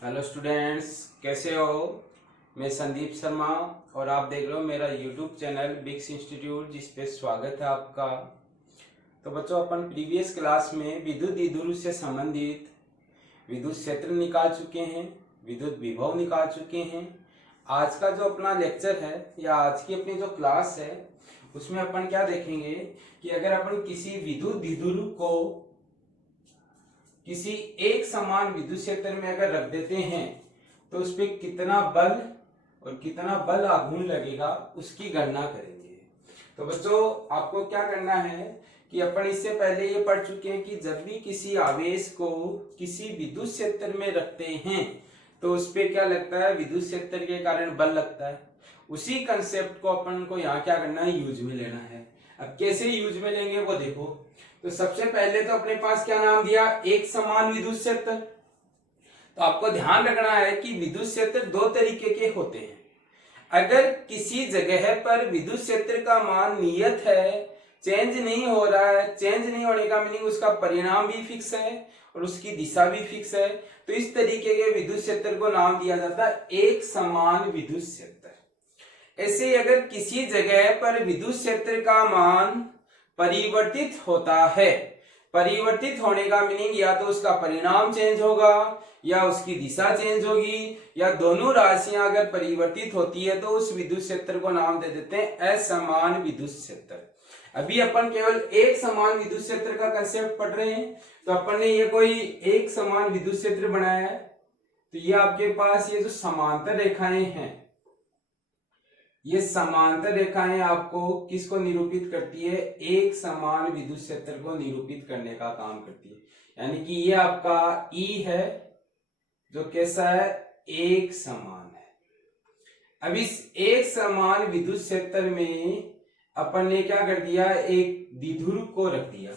Hello students, कैसे हो। मैं संदीप शर्मा और आप देख रहे हो मेरा यूट्यूब चैनल बिक्स इंस्टीट्यूट, जिस पे स्वागत है आपका। तो बच्चों, अपन प्रीवियस क्लास में विद्युत द्विध्रुव से संबंधित विद्युत क्षेत्र निकाल चुके हैं, विद्युत विभव निकाल चुके हैं। आज का जो अपना लेक्चर है या आज की अपनी जो क्लास है उसमें अपन क्या देखेंगे कि अगर अपन किसी विद्युत द्विध्रुव को किसी एक समान विद्युत क्षेत्र में अगर रख देते हैं तो उस पर कितना बल और कितना बल आघूर्ण लगेगा उसकी गणना करेंगे। तो बच्चों, आपको क्या करना है कि अपन इससे पहले ये पढ़ चुके हैं कि जब भी किसी आवेश को किसी विद्युत क्षेत्र में रखते हैं तो उस पर क्या लगता है, विद्युत क्षेत्र के कारण बल लगता है। उसी कंसेप्ट को अपन को यहाँ क्या करना है, यूज में लेना है। अब कैसे यूज में लेंगे वो देखो। तो सबसे पहले तो अपने पास क्या नाम दिया, एक समान विद्युत क्षेत्र। तो आपको ध्यान रखना है कि विद्युत क्षेत्र दो तरीके के होते हैं। अगर किसी जगह पर विद्युत क्षेत्र का मान नियत है, चेंज नहीं हो रहा है, चेंज नहीं होने का मीनिंग उसका परिणाम भी फिक्स है और उसकी दिशा भी फिक्स है, तो इस तरीके के विद्युत क्षेत्र को नाम दिया जाता है एक समान विद्युत क्षेत्र। ऐसे ही अगर किसी जगह पर विद्युत क्षेत्र का मान परिवर्तित होता है, परिवर्तित होने का मीनिंग या तो उसका परिणाम चेंज होगा या उसकी दिशा चेंज होगी, या दोनों राशियां अगर परिवर्तित होती है तो उस विद्युत क्षेत्र को नाम दे देते हैं असमान विद्युत क्षेत्र। अभी अपन केवल एक समान विद्युत क्षेत्र का कंसेप्ट पढ़ रहे हैं। तो अपन ने ये कोई एक समान विद्युत क्षेत्र बनाया है, तो ये आपके पास ये जो समांतर रेखाएं हैं, ये समांतर रेखाएं आपको किसको निरूपित करती है, एक समान विद्युत क्षेत्र को निरूपित करने का काम करती है। यानी कि ये आपका ई है जो कैसा है, एक समान है। अब इस एक समान विद्युत क्षेत्र में अपन ने क्या कर दिया, एक द्विध्रुव को रख दिया।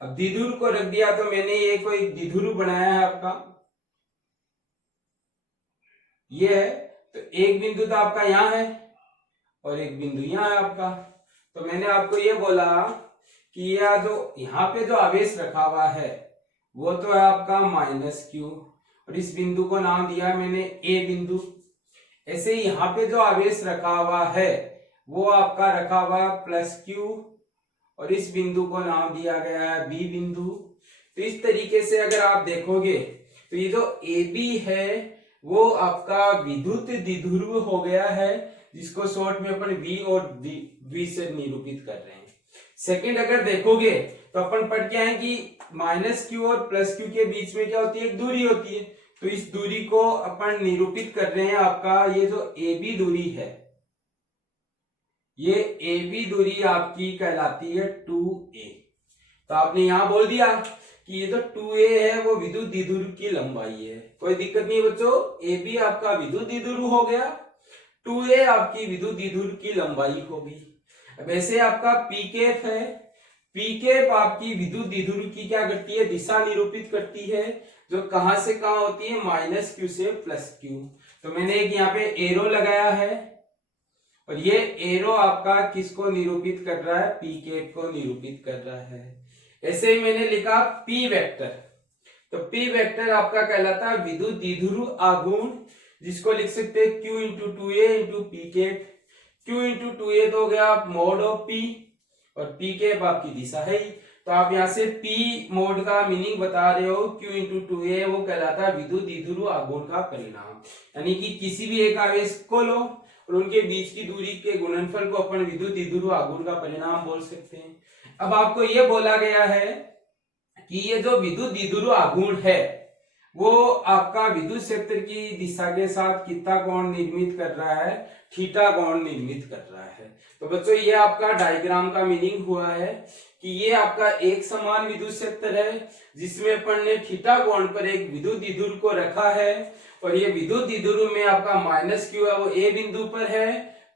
अब द्विध्रुव को रख दिया तो मैंने ये कोई द्विध्रुव बनाया है आपका, ये है। तो एक बिंदु तो आपका यहां है और एक बिंदु यहां है आपका। तो मैंने आपको ये बोला कि यह जो यहाँ पे जो आवेश रखा हुआ है वो तो है आपका -q, और इस बिंदु को नाम दिया है मैंने ए बिंदु। ऐसे ही यहाँ पे जो आवेश रखा हुआ है वो आपका रखा हुआ +q, और इस बिंदु को नाम दिया गया है बी बिंदु। तो इस तरीके से अगर आप देखोगे तो ये जो ए बी है वो आपका विद्युत द्विध्रुव हो गया है, जिसको शॉर्ट में अपन V और V से निरूपित कर रहे हैं। सेकंड अगर देखोगे तो अपन पढ़ के आए कि -q और +q के बीच में क्या होती है, एक दूरी होती है। तो इस दूरी को अपन निरूपित कर रहे हैं, आपका ये जो AB दूरी है, ये AB दूरी आपकी कहलाती है 2a। तो आपने यहां बोल दिया कि ये जो 2a है वो विद्युत द्विध्रुव की लंबाई है। कोई दिक्कत नहीं बच्चों, AB आपका विद्युत द्विध्रुव हो गया, 2a आपकी विद्युत द्विध्रुव की लंबाई होगी। अब ऐसे आपका p कैप है, p कैप आपकी विद्युत द्विध्रुव की क्या करती है, दिशा निरूपित करती है, जो कहां से कहां होती है, -q से +q। तो मैंने एक यहाँ पे एरो लगाया है और ये एरो आपका किसको निरूपित कर रहा है, p कैप को निरूपित कर रहा है। ऐसे ही मैंने लिखा p वेक्टर। तो p वेक्टर आपका कहलाता है विद्युत द्विध्रुव आघूर्ण, जिसको लिख सकते हैं q into 2a into P cap. q into 2a तो हो गया मोड ऑफ p, और p कैप आपकी दिशा है ही। तो आप यहाँ से p मोड का मीनिंग बता रहे हो, q इंटू 2a वो कहलाता है विद्युत द्विध्रुव आघूर्ण का परिणाम। यानी कि किसी भी एक आवेश को लो और उनके बीच की दूरी के गुणनफल को अपन विद्युत द्विध्रुव आघूर्ण का परिणाम बोल सकते हैं। अब आपको यह बोला गया है कि ये जो विद्युत द्विध्रुव आघूर्ण है वो आपका विद्युत क्षेत्र की दिशा के साथ कितना कोण निर्मित कर रहा है, थीटा कोण निर्मित कर रहा है। तो बच्चों, ये आपका डायग्राम का मीनिंग हुआ है कि ये आपका एक समान विद्युत क्षेत्र है जिसमें अपन ने थीटा कोण पर एक विद्युत द्विध्रुव को रखा है, और ये विद्युत द्विध्रुव में आपका -q है वो ए बिंदु पर है,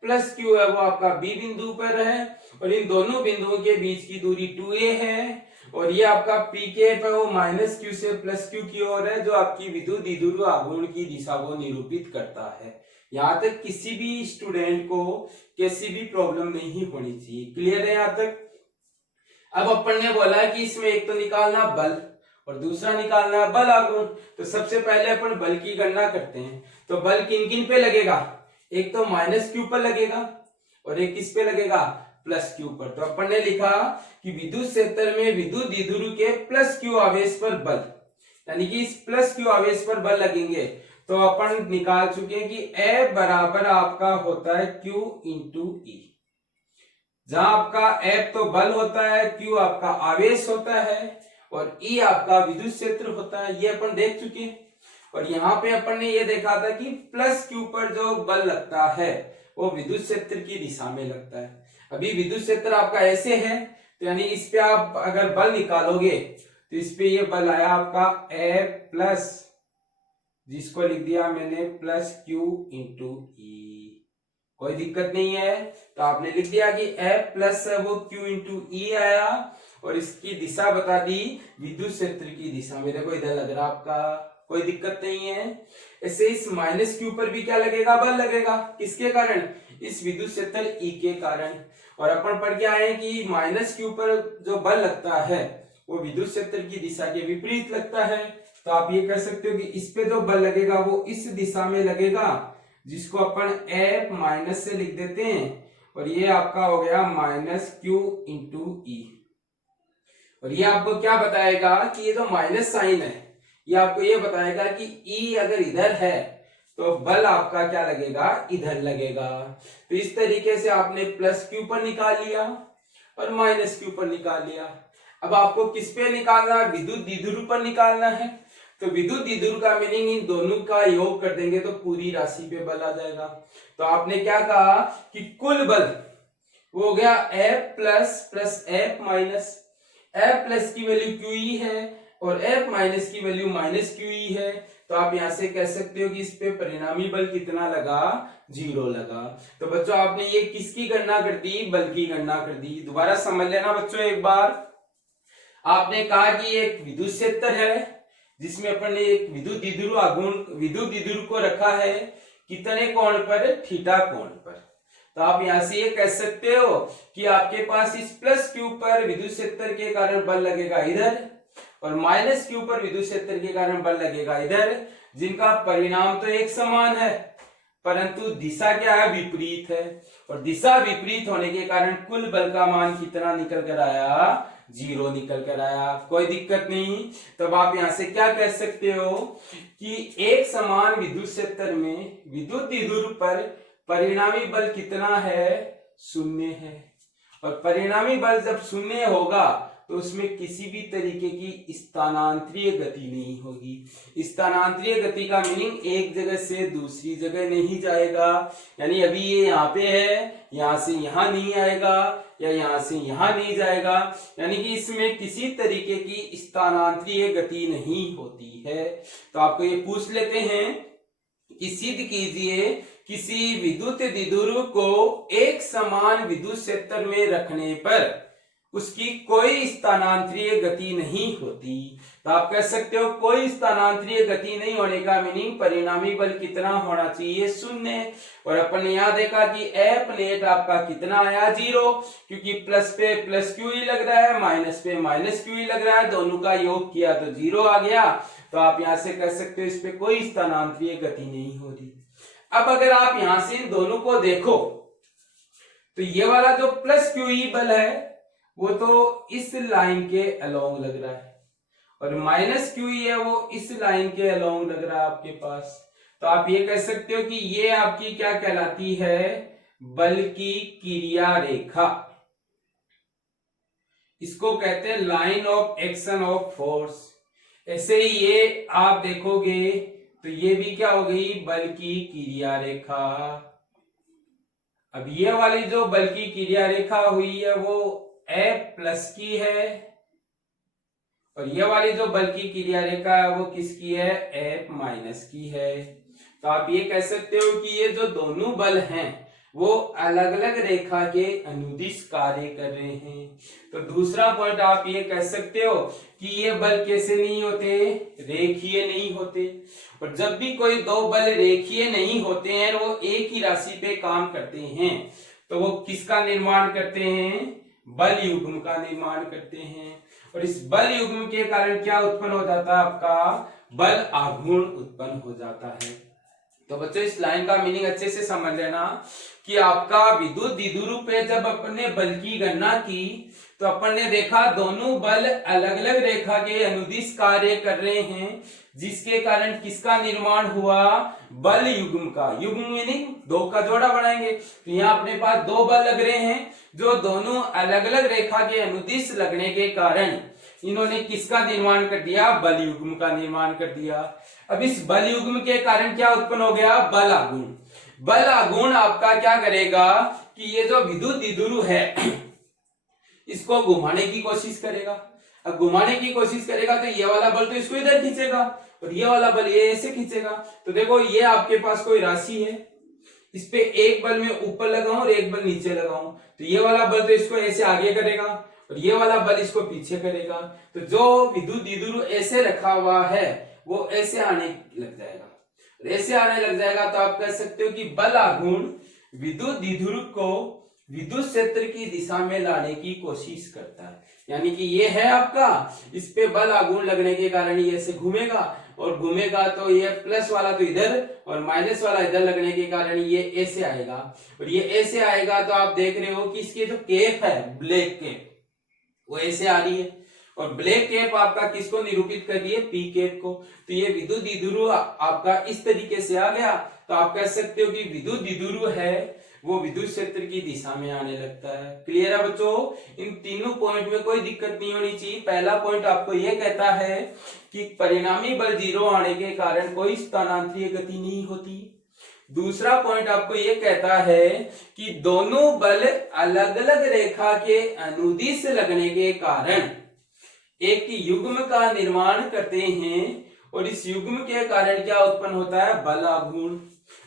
+q है वो आपका बी बिंदु पर है, और इन दोनों बिंदुओं के बीच की दूरी 2a है, और ये आपका p कैप है वो -q से +q की ओर है, जो आपकी विद्युत द्विध्रुव आघूर्ण की दिशा को निरूपित करता है। यहाँ तक किसी भी स्टूडेंट को किसी भी प्रॉब्लम नहीं होनी चाहिए। क्लियर है यहाँ तक। अब अपन ने बोला कि इसमें एक तो निकालना बल और दूसरा निकालना है बल आघूर्ण। तो सबसे पहले अपन बल की गणना करते हैं। तो बल किन किन पे लगेगा, एक तो माइनस क्यू पर लगेगा और एक किस पे लगेगा, प्लस क्यू पर। तो अपन ने लिखा कि विद्युत क्षेत्र में विद्युत द्विध्रुव के प्लस क्यू आवेश पर बल, यानी कि इस प्लस क्यू आवेश पर बल लगेंगे। तो अपन निकाल चुके हैं कि F बराबर आपका होता है Q इंटू ई। जहां आपका F तो बल होता है, Q आपका आवेश होता है और E आपका विद्युत क्षेत्र होता है, ये अपन देख चुके हैं। और यहाँ पे अपन ने ये देखा था कि प्लस क्यू पर जो बल लगता है वो विद्युत क्षेत्र की दिशा में लगता है। अभी विद्युत क्षेत्र आपका ऐसे है, तो यानी इस पे आप अगर बल निकालोगे तो इस पे ये बल आया आपका F प्लस, जिसको लिख दिया मैंने प्लस क्यू इंटू ई। कोई दिक्कत नहीं है, तो आपने लिख दिया कि F प्लस है वो Q इंटू ई आया और इसकी दिशा बता दी विद्युत क्षेत्र की दिशा में। देखो इधर लग रहा आपका, कोई दिक्कत नहीं है। ऐसे इस माइनस क्यू पर भी क्या लगेगा, बल लगेगा। किसके कारण, इस विद्युत क्षेत्र ई के कारण। और अपन पढ़ के आए कि माइनस क्यू पर जो बल लगता है वो विद्युत क्षेत्र की दिशा के विपरीत लगता है। तो आप ये कह सकते हो कि इस पे जो बल लगेगा वो इस दिशा में लगेगा, जिसको अपन F माइनस से लिख देते हैं। और ये आपका हो गया माइनस क्यू इंटू ई। और ये आपको क्या बताएगा कि ये जो माइनस साइन है ये आपको ये बताएगा कि E अगर इधर है तो बल आपका क्या लगेगा, इधर लगेगा। तो इस तरीके से आपने प्लस क्यू पर निकाल लिया और माइनस क्यू पर निकाल लिया। अब आपको किस पे निकालना है, विद्युत द्विध्रुव पर निकालना है। तो विद्युत द्विध्रुव का मीनिंग इन दोनों का योग कर देंगे तो पूरी राशि पे बल आ जाएगा। तो आपने क्या कहा कि कुल बल वो हो गया F plus plus F minus. F plus की वैल्यू QE है और F माइनस की वैल्यू माइनस QE है। तो आप यहां से कह सकते हो कि इस पे परिणामी बल कितना लगा, 0 लगा। तो बच्चों आपने ये किसकी गणना कर दी, बल की गणना कर दी। दोबारा समझ लेना बच्चों एक बार। आपने कहा कि एक विद्युत क्षेत्र है जिसमें अपन ने एक विद्युत द्विध्रुव आघूर्ण विद्युत द्विध्रुव को रखा है कितने कोण पर, थीटा कोण पर। तो आप यहां से ये कह सकते हो कि आपके पास इस प्लस क्यू पर विद्युत क्षेत्र के कारण बल लगेगा इधर और माइनस क्यू पर विद्युत क्षेत्र के कारण बल लगेगा इधर, जिनका परिणाम तो एक समान है परंतु दिशा क्या है, विपरीत है। और दिशा विपरीत होने के कारण कुल बल का मान कितना निकल कर आया, 0 निकल कर आया। कोई दिक्कत नहीं। तब आप यहां से क्या कह सकते हो कि एक समान विद्युत क्षेत्र में विद्युत द्विध्रुव पर परिणामी बल कितना है, 0 है। और परिणामी बल जब 0 होगा तो उसमें किसी भी तरीके की स्थानांतरीय गति नहीं होगी। स्थानांतरीय गति का मीनिंग एक जगह से दूसरी जगह नहीं जाएगा, यानी अभी ये यहाँ पे है, यहाँ से यहाँ नहीं आएगा या यहाँ से यहाँ नहीं जाएगा, यानी कि इसमें किसी तरीके की स्थानांतरीय गति नहीं होती है। तो आपको ये पूछ लेते हैं कि सिद्ध कीजिए किसी विद्युत द्विध्रुव को एक समान विद्युत क्षेत्र में रखने पर उसकी कोई स्थानांतरीय गति नहीं होती। तो आप कह सकते हो कोई स्थानांतरीय गति नहीं होने का मीनिंग परिणामी बल कितना होना चाहिए, 0। और अपन ने यहां देखा कि F नेट आपका कितना आया, 0, क्योंकि प्लस पे प्लस क्यू ही लग रहा है, माइनस पे माइनस क्यू ही लग रहा है, दोनों का योग किया तो 0 आ गया। तो आप यहां से कह सकते हो इस पे कोई स्थानांतरीय गति नहीं हो रही। अब अगर आप यहां से इन दोनों को देखो तो ये वाला जो प्लस क्यू ई बल है वो तो इस लाइन के अलोंग लग रहा है और माइनस क्यू ई है वो इस लाइन के अलोंग लग रहा है आपके पास। तो आप ये कह सकते हो कि ये आपकी क्या कहलाती है, बल की क्रिया रेखा। इसको कहते हैं line of action of force. ऐसे ही ये आप देखोगे तो ये भी क्या हो गई, बल की क्रिया रेखा। अब ये वाली जो बल की क्रिया रेखा हुई है वो F प्लस की है और ये वाली जो बल की क्रिया रेखा है वो किसकी है, F माइनस की है। तो आप ये कह सकते हो कि ये जो दोनों बल हैं वो अलग अलग रेखा के अनुदिश कार्य कर रहे हैं। तो दूसरा पॉइंट आप ये कह सकते हो कि ये बल कैसे नहीं होते, रेखीय नहीं होते। और जब भी कोई दो बल रेखीय नहीं होते हैं वो एक ही राशि पे काम करते हैं तो वो किसका निर्माण करते हैं, बल युग्म का निर्माण करते हैं। और इस बल युग्म के कारण क्या उत्पन्न हो जाता है, आपका बल आघूर्ण उत्पन्न हो जाता है। तो बच्चों इस लाइन का मीनिंग अच्छे से समझ लेना कि आपका विद्युत द्विध्रुव पे जब अपन ने बल की गणना की तो अपन ने देखा दोनों बल अलग अलग रेखा के अनुदिश कार्य कर रहे हैं, जिसके कारण किसका निर्माण हुआ, बल युग्म का। युग्म मीनिंग दो का जोड़ा बनाएंगे, तो यहाँ अपने पास दो बल लग रहे हैं जो दोनों अलग अलग रेखा के अनुदिश लगने के कारण इन्होंने किसका निर्माण कर दिया, बल युग्म का निर्माण कर दिया। अब इस बल युग्म के कारण क्या उत्पन्न हो गया, बल आघूर्ण। बल आघूर्ण आपका क्या करेगा कि ये जो विद्युत द्विध्रुव है इसको घुमाने की कोशिश करेगा। अब घुमाने की कोशिश करेगा तो ये वाला बल तो इसको इधर खींचेगा और ये वाला बल ये ऐसे खींचेगा। तो देखो ये आपके पास कोई राशि है, इस पे एक बल मैं ऊपर लगाऊं और एक बल नीचे लगाऊं, तो ये वाला बल तो इसको ऐसे आगे करेगा और ये वाला बल इसको पीछे करेगा। तो जो विद्युत द्विध्रुव ऐसे रखा हुआ है वो ऐसे आने लग जाएगा, और ऐसे आने लग जाएगा तो आप कह सकते हो कि बल आघूर्ण विद्युत द्विध्रुव को विद्युत क्षेत्र की दिशा में लाने की कोशिश करता है। यानी कि ये है आपका, इस पे बल आघूर्ण लगने के कारण ये ऐसे घूमेगा और घूमेगा तो ये प्लस वाला तो इधर और माइनस वाला इधर लगने के कारण ये ऐसे आएगा, और ये ऐसे आएगा तो आप देख रहे हो कि इसकी जो केप है ब्लैक केप वो ऐसे आ रही है, और ब्लैक केप आपका किसको निरूपित कर रही है, पी केप को। तो ये विद्युत द्विध्रुव आपका इस तरीके से आ गया, तो आप कह सकते हो कि विद्युत द्विध्रुव है वो विद्युत क्षेत्र की दिशा में आने लगता है। क्लियर है बच्चों, इन तीनों पॉइंट में कोई दिक्कत नहीं होनी चाहिए। पहला पॉइंट आपको यह कहता है कि परिणामी बल जीरो आने के कारण कोई स्थानांतरीय गति नहीं होती। दूसरा पॉइंट आपको यह कहता है कि दोनों बल अलग अलग रेखा के अनुदिश लगने के कारण एक युग्म का निर्माण करते हैं, और इस युग्म के कारण क्या उत्पन्न होता है, बल आघूर्ण।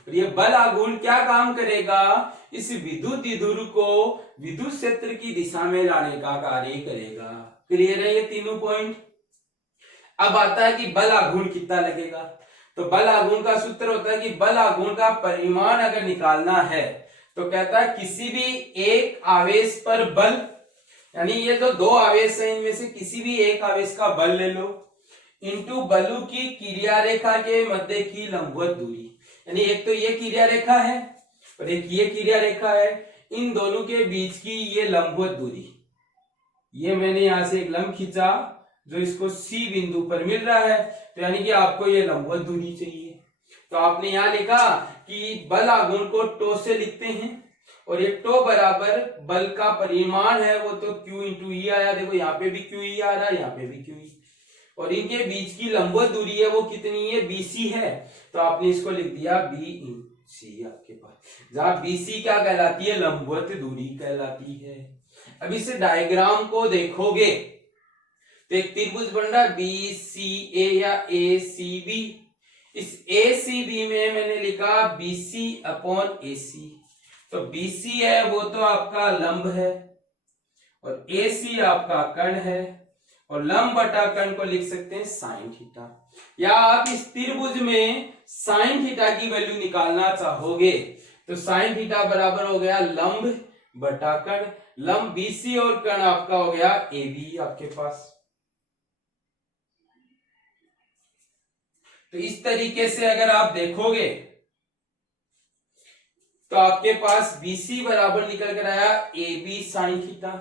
और ये बल आघूर्ण क्या काम करेगा, इस विद्युत द्विध्रुव को विद्युत क्षेत्र की दिशा में लाने का कार्य करेगा। क्लियर है ये तीनों पॉइंट। अब आता है कि बल आघूर्ण कितना लगेगा। तो बल आघूर्ण का सूत्र होता है कि बल आघूर्ण का परिमाण अगर निकालना है तो कहता है किसी भी एक आवेश पर बल, यानी ये जो दो आवेश है इनमें से किसी भी एक आवेश का बल ले लो इंटू बलु की क्रिया रेखा के मध्य की लंबवत दूरी। यानी एक तो ये क्रिया रेखा है और एक ये क्रिया रेखा है, इन दोनों के बीच की ये लंबवत दूरी, ये मैंने यहां से एक लंब खींचा जो इसको सी बिंदु पर मिल रहा है, तो यानी कि आपको ये लंबवत दूरी चाहिए। तो आपने यहां लिखा कि बल आघूर्ण को टो से लिखते हैं, और ये टो बराबर बल का परिमाण है वो तो Q इंटू ई आया। देखो यहाँ पे भी क्यू ई आ रहा है, यहाँ पे भी क्यू ई, और इनके बीच की लंबवत दूरी है वो कितनी है, BC है। तो आपने इसको लिख दिया BC आपके पास, जहां BC क्या कहलाती है, लंबवत दूरी कहलाती है। अब इस डायग्राम को देखोगे तो एक त्रिभुज बन रहा है BCA या ACB। इस ACB में मैंने लिखा BC अपॉन AC। तो BC है वो तो आपका लंब है और AC आपका कर्ण है, और लंब बटा कर्ण को लिख सकते हैं साइन थीटा। या आप इस त्रिभुज में साइन थीटा की वैल्यू निकालना चाहोगे तो साइन थीटा बराबर हो गया लंब बटा कर्ण। लंब BC और कर्ण आपका हो गया AB आपके पास। तो इस तरीके से अगर आप देखोगे तो आपके पास BC बराबर निकल कर आया AB साइन थीटा,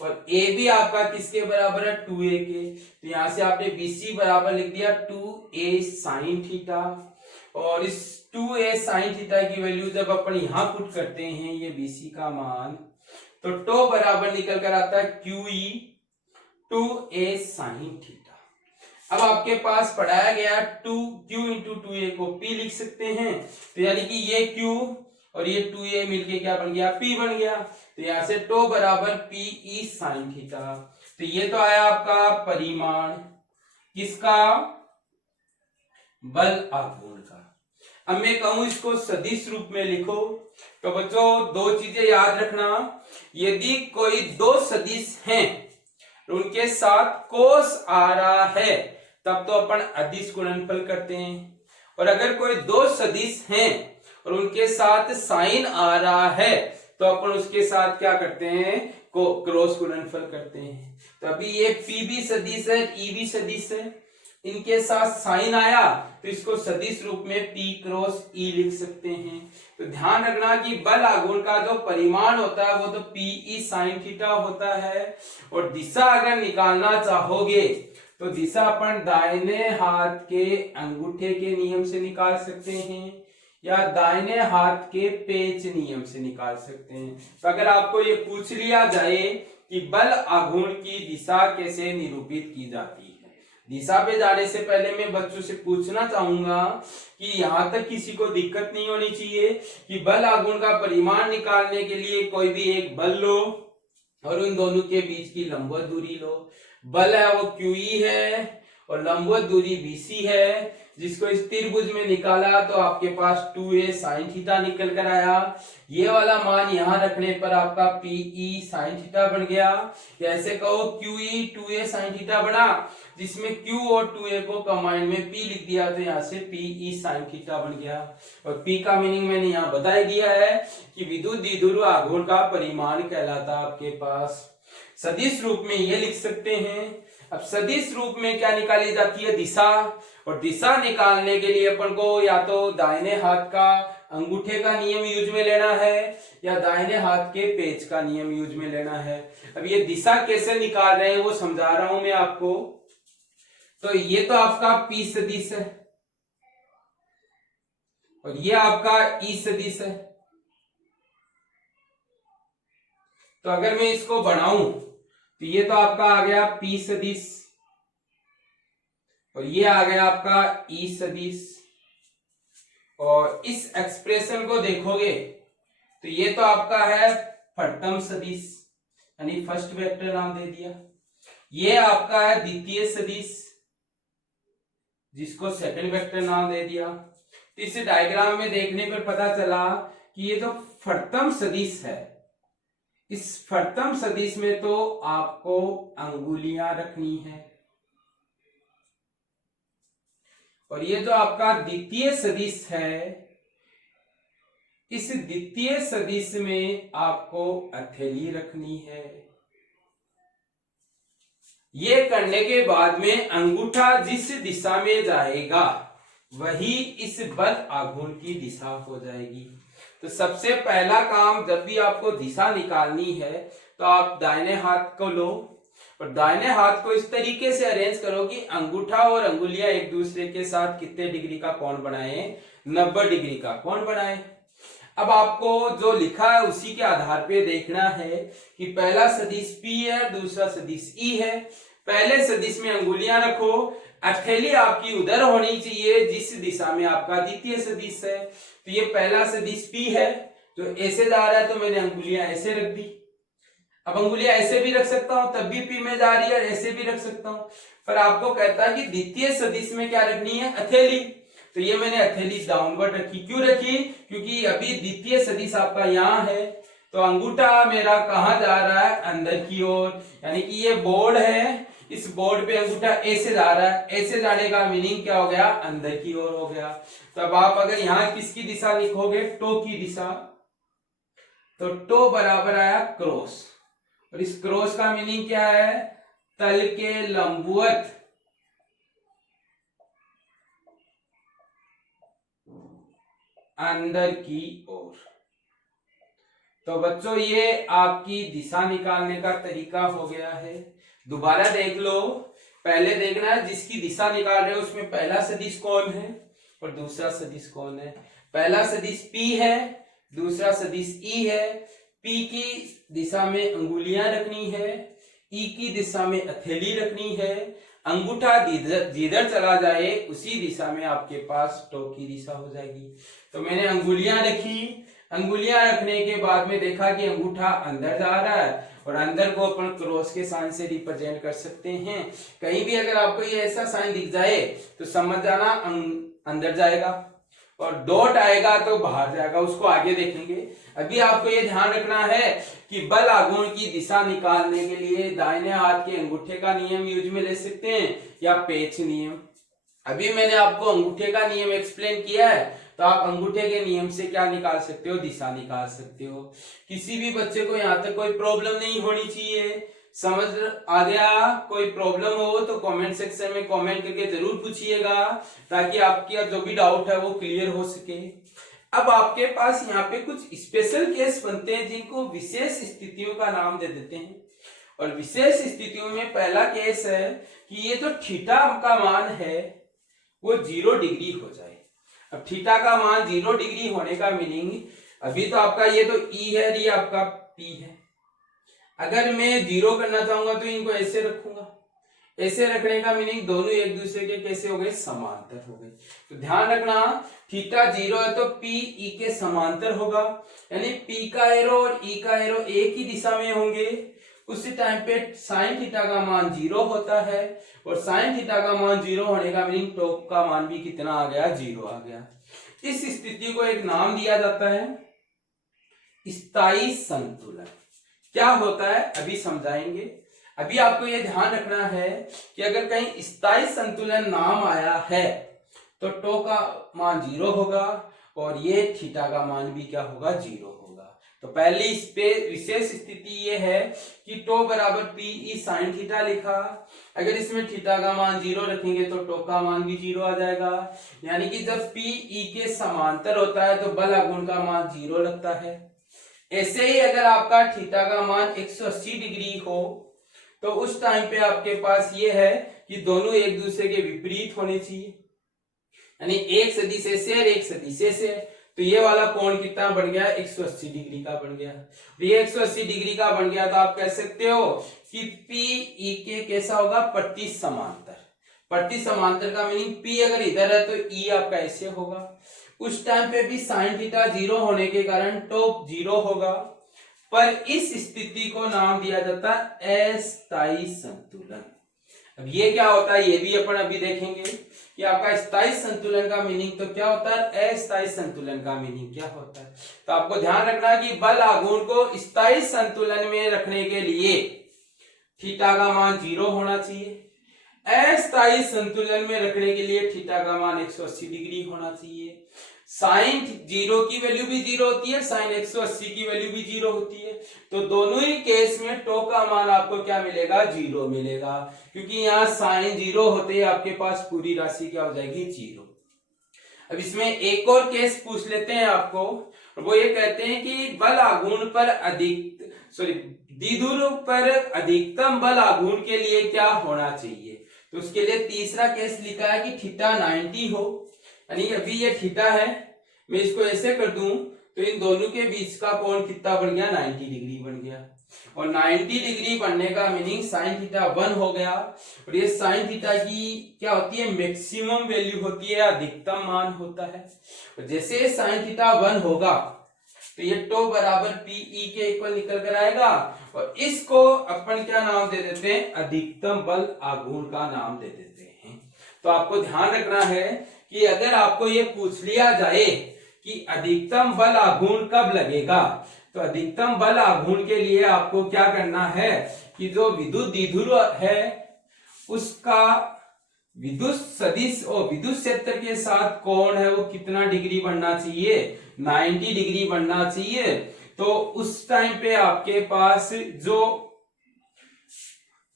और AB आपका किसके बराबर है, 2A के। तो यहां से आपने BC बराबर लिख दिया 2A साइन थीटा, और इस 2A साइन थीटा की वैल्यू जब अपन यहां पुट करते हैं ये BC का मान, तो टो बराबर निकल कर आता है QE 2A साइन थीटा। अब आपके पास पढ़ाया गया Q इंटू 2A को P लिख सकते हैं, तो यानी कि ये Q और ये 2A मिलके क्या बन गया, P बन गया। तो यहां से टो बराबर PE साइन थीटा। तो ये तो आया आपका परिमाण किसका, बल आघूर्ण का। अब मैं कहूं इसको सदिश रूप में लिखो, तो बच्चों दो चीजें याद रखना। यदि कोई दो सदिश हैं उनके साथ कोस आ रहा है तब तो अपन अदिश गुणनफल करते हैं, और अगर कोई दो सदिश हैं और उनके साथ साइन आ रहा है तो अपन उसके साथ क्या करते हैं, को क्रॉस गुणनफल करते हैं। तो अभी ये P भी सदिश है, E भी सदिश है, इनके साथ साइन आया तो इसको सदिश रूप में P क्रॉस E लिख सकते हैं। तो ध्यान रखना कि बल आघूर्ण का जो परिमाण होता है वो तो PE sin थीटा होता है, और दिशा अगर निकालना चाहोगे तो दिशा अपन दाहिने हाथ के अंगूठे के नियम से निकाल सकते हैं या दाहिने हाथ के पेच नियम से निकाल सकते हैं। तो अगर आपको ये पूछ लिया जाए कि बल आघूर्ण की दिशा कैसे निरूपित की जाती है, दिशा पे जाने से पहले मैं बच्चों से पूछना चाहूंगा कि यहाँ तक किसी को दिक्कत नहीं होनी चाहिए कि बल आघूर्ण का परिमाण निकालने के लिए कोई भी एक बल लो और उन दोनों के बीच की लंबवत दूरी लो। बल है वो QE है और लंबवत दूरी BC है, जिसको इस त्रिभुज में निकाला तो आपके पास 2a sin थीटा निकल कर आया। ये वाला मान यहां रखने पर आपका PE sin थीटा बन गया। कैसे कहो QE 2a sin थीटा बना, जिसमें Q और 2a को कंबाइन में P लिख दिया तो यहाँ से PE sin थीटा बन गया। और P का मीनिंग मैंने यहाँ बता दिया है कि विद्युत द्विध्रुव आघूर्ण का परिमाण कहलाता आपके पास। सदिश रूप में ये लिख सकते हैं। अब सदिश रूप में क्या निकाली जाती है, दिशा, और दिशा निकालने के लिए अपन को या तो दाहिने हाथ का अंगूठे का नियम यूज में लेना है या दाहिने हाथ के पेच का नियम यूज में लेना है। अब ये दिशा कैसे निकाल रहे हैं वो समझा रहा हूं मैं आपको। तो ये तो आपका P सदिश है और ये आपका E सदिश है। तो अगर मैं इसको बनाऊं तो ये तो आपका आ गया P सदिश और ये आ गया आपका E सदिश, और इस एक्सप्रेशन को देखोगे तो ये तो आपका है प्रथम सदिश यानी फर्स्ट वेक्टर नाम दे दिया। ये आपका है द्वितीय सदिश जिसको सेकंड वेक्टर नाम दे दिया। तो इस डायग्राम में देखने पर पता चला कि ये जो प्रथम सदिश है, इस प्रथम सदिश में तो आपको अंगुलियां रखनी है, और ये जो आपका द्वितीय सदिश है, इस द्वितीय सदिश में आपको हथेली रखनी है। ये करने के बाद में अंगूठा जिस दिशा में जाएगा वही इस बल आघूर्ण की दिशा हो जाएगी। तो सबसे पहला काम, जब भी आपको दिशा निकालनी है तो आप दाहिने हाथ को लो और दाहिने हाथ को इस तरीके से अरेंज करो कि अंगूठा और अंगुलियां एक दूसरे के साथ कितने डिग्री का कोण बनाए, 90 डिग्री का कोण बनाए। अब आपको जो लिखा है उसी के आधार पे देखना है कि पहला सदिश P है, दूसरा सदिश E है। पहले सदिश में अंगुलियां रखो, हथेली आपकी उधर होनी चाहिए जिस दिशा में आपका द्वितीय सदिश है। तो ये पहला सदिश P है जो ऐसे जा रहा है, तो मैंने अंगुलियां ऐसे रख दी। अब अंगुलियां ऐसे भी रख सकता हूं तब भी P में जा रही है, ऐसे भी रख सकता हूं, पर आपको कहता है कि द्वितीय सदिश में क्या रखनी है, हथेली। तो ये मैंने हथेली डाउनवर्ड रखी। क्यों रखी? क्योंकि अभी द्वितीय सदिश आपका यहाँ है, तो अंगूठा मेरा कहाँ जा रहा है, अंदर की ओर, यानी कि ये बोर्ड है, इस बोर्ड पे अंगूठा ऐसे जा रहा है, ऐसे जाने का मीनिंग क्या हो गया, अंदर की ओर हो गया। तो अब आप अगर यहाँ किसकी दिशा लिखोगे, टो की दिशा, तो टो बराबर आया क्रॉस, और इस क्रॉस का मीनिंग क्या है, तल के लंबवत अंदर की ओर। तो बच्चों ये आपकी दिशा निकालने का तरीका हो गया है। दोबारा देख लो, पहले देखना है जिसकी दिशा निकाल रहे हो उसमें पहला सदिश कौन है और दूसरा सदिश कौन है। पहला सदिश P है, दूसरा सदिश E है। P की दिशा में अंगुलियां रखनी है, E की दिशा में हथेली रखनी है। अंगूठा जिधर चला जाए उसी दिशा में आपके पास टो की दिशा हो जाएगी। तो मैंने अंगुलियां रखी, अंगुलियां रखने के बाद में देखा कि अंगूठा अंदर जा रहा है, और अंदर को अपन क्रॉस के साइन से रिप्रेजेंट कर सकते हैं। कहीं भी अगर आपको ये ऐसा साइन दिख जाए तो समझ जाना अंदर जाएगा, और डॉट आएगा तो बाहर जाएगा, उसको आगे देखेंगे। अभी आपको ये ध्यान रखना है कि बल आघूर्ण की दिशा निकालने के लिए दाहिने हाथ के अंगूठे का नियम यूज में ले सकते हैं या पेच नियम। अभी मैंने आपको अंगूठे का नियम एक्सप्लेन किया है, तो आप अंगूठे के नियम से क्या निकाल सकते हो, दिशा निकाल सकते हो। किसी भी बच्चे को यहाँ तक कोई प्रॉब्लम नहीं होनी चाहिए, समझ आ गया? कोई प्रॉब्लम हो तो कमेंट सेक्शन में कमेंट करके जरूर पूछिएगा, ताकि आपकी जो भी डाउट है वो क्लियर हो सके। अब आपके पास यहाँ पे कुछ स्पेशल केस बनते हैं, जिनको विशेष स्थितियों का नाम दे देते हैं। और विशेष स्थितियों में पहला केस है कि ये जो थीटा का मान है वो 0 डिग्री हो जाए। अब थीटा का मान 0 डिग्री होने का मीनिंग, अभी तो आपका ये तो ई है, ये आपका पी है। अगर मैं 0 करना चाहूंगा तो इनको ऐसे रखूंगा। ऐसे रखने का मीनिंग दोनों एक दूसरे के कैसे हो गए, समांतर हो गए। तो ध्यान रखना, थीटा 0 है तो पी ई के समांतर होगा, यानी पी का एरो और ई का एरो एक ही दिशा में होंगे। उसी टाइम पे साइन थीटा का मान 0 होता है, और साइन थीटा का मान 0 होने का मीनिंग टॉप का मान भी कितना आ गया, 0 आ गया। इस स्थिति को एक नाम दिया जाता है स्थायी संतुलन। क्या होता है अभी समझाएंगे। अभी आपको ये ध्यान रखना है कि अगर कहीं स्थायी संतुलन नाम आया है तो टो का मान 0 होगा, और ये थीटा का मान भी क्या होगा, 0 होगा। तो पहली इस पे विशेष स्थिति ये है कि टो बराबर पी ई साइन थीटा लिखा। अगर इसमें थीटा का मान 0 रखेंगे तो टो का मान भी 0 आ जाएगा, यानी कि जब पी ई के समांतर होता है तो बल आघूर्ण का मान 0 लगता है। ऐसे ही अगर आपका थीटा का मान 180 डिग्री हो तो उस टाइम पे आपके पास ये है कि दोनों एक दूसरे के विपरीत होने चाहिए, यानी एक सदिश से और एक सदिश से। तो ये वाला कोण कितना बन गया, 180 डिग्री का बन गया। ये 180 डिग्री का बन गया तो आप कह सकते हो कि पी ई के कैसा होगा, प्रति समांतर। प्रति समांतर का मीनिंग पी अगर इधर है तो ई आपका ऐसे होगा। उस टाइम पे भी साइन थीटा 0 होने के कारण टॉप 0 होगा, पर इस स्थिति को नाम दिया जाता है अस्थायी संतुलन। अब ये क्या होता है ये भी अपन अभी देखेंगे कि आपका स्थायी संतुलन का मीनिंग तो क्या होता है, अस्थायी संतुलन का मीनिंग क्या होता है। तो आपको ध्यान रखना है कि बल आघूर्ण को स्थायी संतुलन में रखने के लिए थीटा का मान 0 होना चाहिए, अस्थायी संतुलन में रखने के लिए थीटा का मान 180 डिग्री होना चाहिए। साइन 0 की वैल्यू भी 0 होती है, साइन 180 की वैल्यू भी 0 होती है। तो दोनों ही केस में टो का मान आपको क्या मिलेगा, 0 मिलेगा, क्योंकि यहाँ साइन 0 होते ही आपके पास पूरी राशि क्या हो जाएगी, 0। अब इसमें एक और केस पूछ लेते हैं आपको, वो ये कहते हैं कि बल आघूर्ण पर द्विध्रुव पर अधिकतम बल आघूर्ण के लिए क्या होना चाहिए। तो उसके लिए तीसरा केस लिखा है कि थीटा 90 हो, यानी अभी ये थीटा है, मैं इसको ऐसे कर दूं तो इन दोनों के बीच का कोण कितना बन गया, 90 डिग्री बन गया। और 90 डिग्री बनने का मीनिंग साइन थीटा 1 हो गया, और ये साइन थीटा की क्या होती है, मैक्सिमम वैल्यू होती है, अधिकतम मान होता है। और जैसे साइन थीटा 1 होगा तो ये टो बराबर पीई के इक्वल निकल कर आएगा, और इसको अपन क्या नाम दे देते हैं, अधिकतम बल आघूर्ण का नाम दे देते हैं। तो आपको ध्यान रखना है कि अगर आपको ये पूछ लिया जाए कि अधिकतम बल आघूर्ण कब लगेगा, तो अधिकतम बल आघूर्ण के लिए आपको क्या करना है कि जो विद्युत द्विध्रुव है उसका विद्युत सदिश और विद्युत क्षेत्र के साथ कोण है वो कितना डिग्री बनना चाहिए, 90 डिग्री बनना चाहिए। तो उस टाइम पे आपके पास जो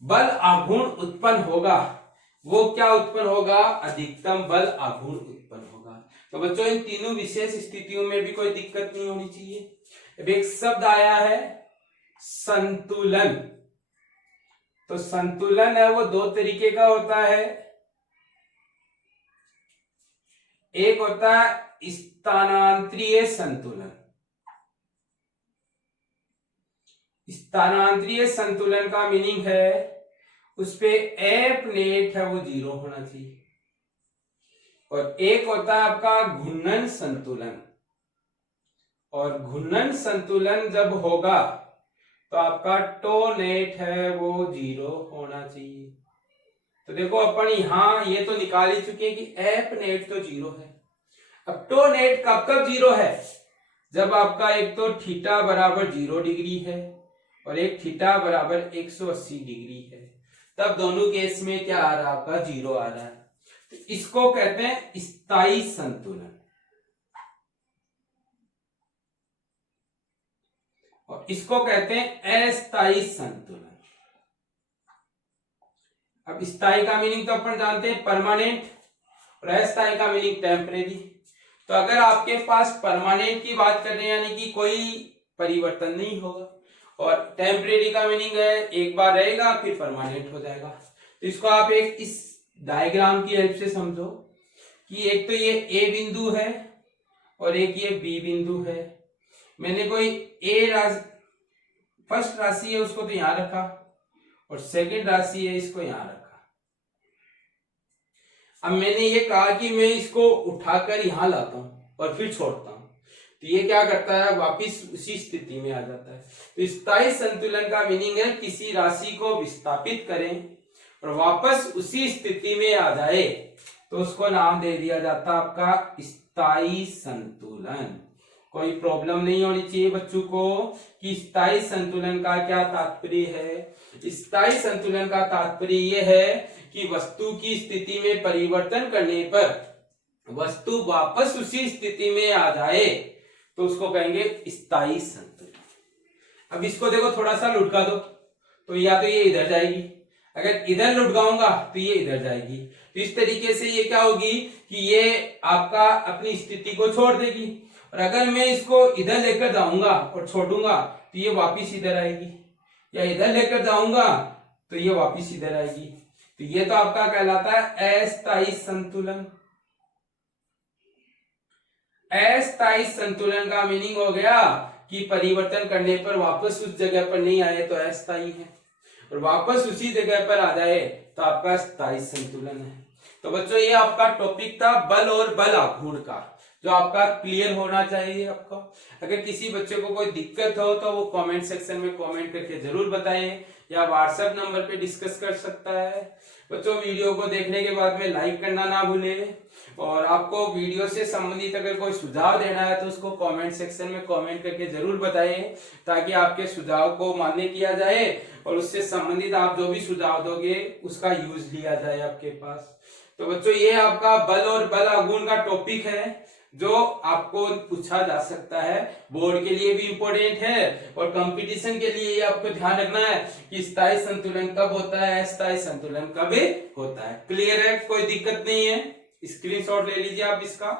बल आघूर्ण उत्पन्न होगा वो क्या उत्पन्न होगा, अधिकतम बल आघूर्ण उत्पन्न होगा। तो बच्चों इन तीनों विशेष स्थितियों में भी कोई दिक्कत नहीं होनी चाहिए। अब एक शब्द आया है संतुलन। तो संतुलन है वो दो तरीके का होता है, एक होता है स्थानांतरीय संतुलन। स्थानांतरीय संतुलन का मीनिंग है उस पे एफ नेट है वो 0 होना चाहिए, और एक होता है आपका घूर्णन संतुलन। और घूर्णन संतुलन जब होगा तो आपका टो नेट है वो 0 होना चाहिए। तो देखो अपन यहां ये तो निकाल ही चुके हैं कि एफ नेट तो 0 है। अब टो नेट कब कब 0 है, जब आपका एक तो थीटा बराबर 0 डिग्री है और एक थीटा बराबर 180 डिग्री है, तब दोनों केस में क्या आ रहा है, आपका 0 आ रहा है। इसको कहते हैं स्थायी संतुलन, और इसको कहते हैं अस्थायी संतुलन। अब स्थायी का मीनिंग तो अपन जानते हैं परमानेंट, और अस्थायी का मीनिंग टेम्परेरी। तो अगर आपके पास परमानेंट की बात कर रहे हैं यानी कि कोई परिवर्तन नहीं होगा, और टेम्परेरी का मीनिंग है एक बार रहेगा फिर परमानेंट हो जाएगा। तो इसको आप एक इस डायग्राम की हेल्प से समझो कि एक तो ये ए बिंदु है और एक ये बी बिंदु है। मैंने कोई ए राशि, फर्स्ट राशि है उसको तो यहां रखा, और सेकंड राशि है इसको यहां रखा। अब मैंने ये कहा कि मैं इसको उठाकर यहां लाता हूं और फिर छोड़ता हूं, तो ये क्या करता है, वापिस उसी स्थिति में आ जाता है। तो स्थायी संतुलन का मीनिंग है किसी राशि को विस्थापित करें और वापस उसी स्थिति में आ जाए, तो उसको नाम दे दिया जाता है आपका स्थायी संतुलन। कोई प्रॉब्लम नहीं होनी चाहिए बच्चों को कि स्थायी संतुलन का क्या तात्पर्य है। स्थायी संतुलन का तात्पर्य यह है कि वस्तु की स्थिति में परिवर्तन करने पर वस्तु वापस उसी स्थिति में आ जाए, तो उसको कहेंगे स्थायी संतुलन। अब इसको देखो थोड़ा सा लुढ़का दो, तो या तो ये इधर जाएगी, अगर इधर लुढ़काऊंगा तो ये इधर जाएगी। तो इस तरीके से ये क्या होगी कि ये आपका अपनी स्थिति को छोड़ देगी, और अगर मैं इसको इधर लेकर जाऊंगा और छोड़ूंगा तो ये वापिस इधर आएगी, या इधर लेकर जाऊंगा तो ये वापिस इधर आएगी। तो ये तो आपका कहलाता है अस्थायी संतुलन। अस्थायी संतुलन का मीनिंग हो गया कि परिवर्तन करने पर वापस उस जगह पर नहीं आए तो अस्थायी है, और वापस उसी जगह पर आ जाए तो आपका स्थायी संतुलन है। तो बच्चों ये आपका टॉपिक था बल और बल आघूर्ण का, जो आपका क्लियर होना चाहिए आपको। अगर किसी बच्चे को कोई दिक्कत हो तो वो कमेंट सेक्शन में कमेंट करके जरूर बताएं, या व्हाट्सएप नंबर पे डिस्कस कर सकता है। बच्चों वीडियो को देखने के बाद में लाइक करना ना भूलें, और आपको वीडियो से संबंधित अगर कोई सुझाव देना है तो उसको कमेंट सेक्शन में कमेंट करके जरूर बताएं, ताकि आपके सुझाव को मान्य किया जाए और उससे संबंधित आप जो भी सुझाव दोगे उसका यूज लिया जाए आपके पास। तो बच्चों ये आपका बल और बल आघूर्ण का टॉपिक है, जो आपको पूछा जा सकता है, बोर्ड के लिए भी इंपॉर्टेंट है और कंपटीशन के लिए ये आपको ध्यान रखना है कि स्थायी संतुलन कब होता है, अस्थायी संतुलन कब होता है। क्लियर है, कोई दिक्कत नहीं है, स्क्रीनशॉट ले लीजिए आप इसका।